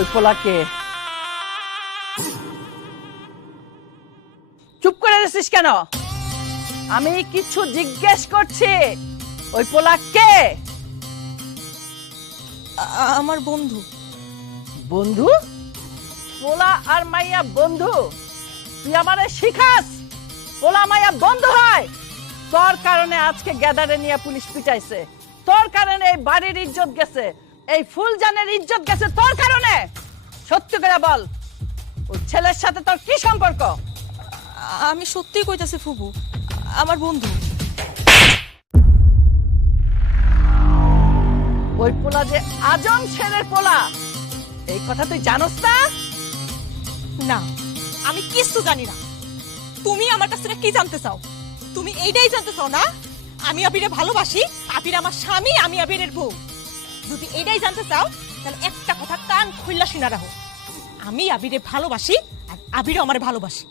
ওই পোলাকে চুপ করে রেছিস কেন? আমি কিছু জিজ্ঞেস করছি। ওই পোলাকে আমার বন্ধু। বন্ধু? পোলা আর মাইয়া বন্ধু? তুই আমারে শিখাস পোলা মাইয়া বন্ধু হয়? তোর কারণে আজকে গ্যাদারে নিয়ে পুলিশ পিটাইছে, তোর কারণে এই বাড়ির ইজ্জত গেছে, এই ফুলজানের ইজ্জত গেছে তোর কারণে। সত্যি করে বল, ওই ছেলের সাথে তোর কি সম্পর্ক? আমি সত্যিই কইতাছি ফুবু, আমার বন্ধু। ওই পোলা যে আজম ছেলের পোলা, এই কথা তুই জানোস না? না, আমি কিছু জানি না। তুমি আমার কাছ থেকে কি জানতে চাও? তুমি এইটাই জানতে চাও না আমি আবিরে ভালোবাসি, আবির আমার স্বামী, আমি আবিরের বউ? যদি এইটাই জানতে চাও তাহলে একটা কথা কান খুললা শুনা রাখো, আমি আবিরে ভালোবাসি আর আবিরও আমার ভালোবাসি।